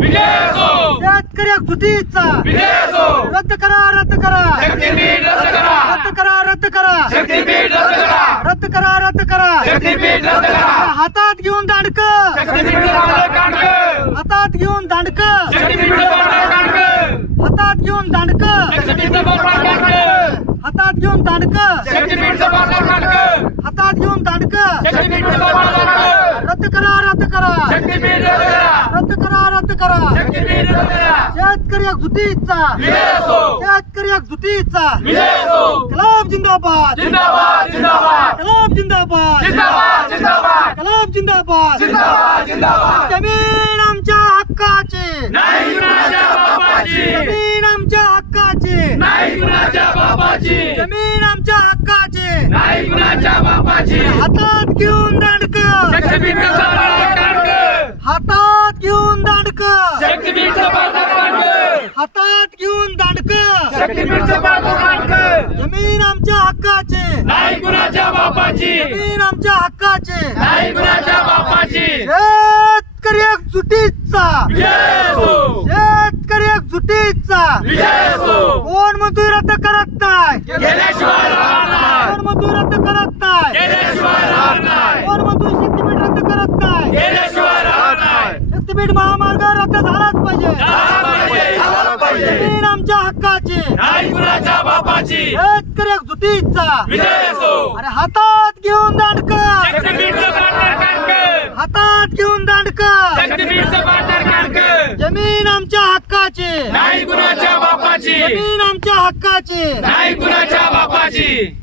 विजय असो, शेतकरी एकजुटीचा विजय असो, रद्द करा रद्द करा शक्तीपीठ रद्द करा, रद्द करा रद्द करा शक्तीपीठ रद्द करा, रद्द करा रद्द करा शक्तीपीठ रद्द करा, हातात घेऊन दांडक शक्तीपीठचं पारडं काढलं, हातात घेऊन दांडक शक्तीपीठचं पारडं काढलं, हातात घेऊन दांडक शक्तीपीठचं पारडं काढलं, हातात घेऊन दांडक शक्तीपीठचं पारडं काढलं, हातात घेऊन दांडक शक्तीपीठचं पारडं काढलं, रद्द करा रद्द करा शक्तीपीठ रद्द करा, रद्द करा रद्द करा शक्तीपीठ रद्द करा, शेतकरी एकजुटीचा विजय असो, शेतकरी एकजुटीचा विजय असो, कलाम जिंदाबाद जिंदाबाद जिंदाबाद कलाम जिंदाबाद जिंदाबाद जिंदाबाद कलाम जिंदाबाद जिंदाबाद जिंदाबाद, जमीन आमच्या हक्काची नाही कुणाच्या बापाची, जमीन आमच्या हक्काची नाही कुणाच्या बापाची, जमीन आमच्या हक्काची नाही कुणाच्या बापाची, हातात घेऊन दांडक शक्तीपीठचं पारडं काढलं, हातात घेऊन दांडक शक्तीपीठचं पारडं काढलं, हातात घेऊन दांडक शक्तीपीठचं पारडं काढलं, जमीन आमच्या हक्काची नाही कुणाच्या बापाची, जमीन आमच्या हक्काची नाही कुणाच्या बापाची, शेतकरी एकजुटीचा विजय असो, शेतकरी एकजुटीचा विजय असो, कोण मजूर रद्द करत नाही गेल्याशिवाय राहणार नाही, कोण मजूर रद्द करत नाही गेल्याशिवाय राहणार नाही, कोण मजूर शक्तीपीठ रद्द करत नाही गेल्याशिवाय राहणार नाही, शक्तीपीठ महामार्ग रद्द झालाच पाहिजे झाला पाहिजे, झाला पाहिजे, जमीन आमच्या हक्काची नाही कुणाच्या बापाची, शेतकरी एकजुटीचा विजय असो, अरे हातात घेऊन दांडक शक्तीपीठचं पारडं काढलं, हातात घेऊन दांडक शक्तीपीठचं पारडं काढलं, जमीन आमच्या हक्काची नाही कुणाच्या बापाची, जमीन आमच्या हक्काची नाही कुणाच्या बापाची.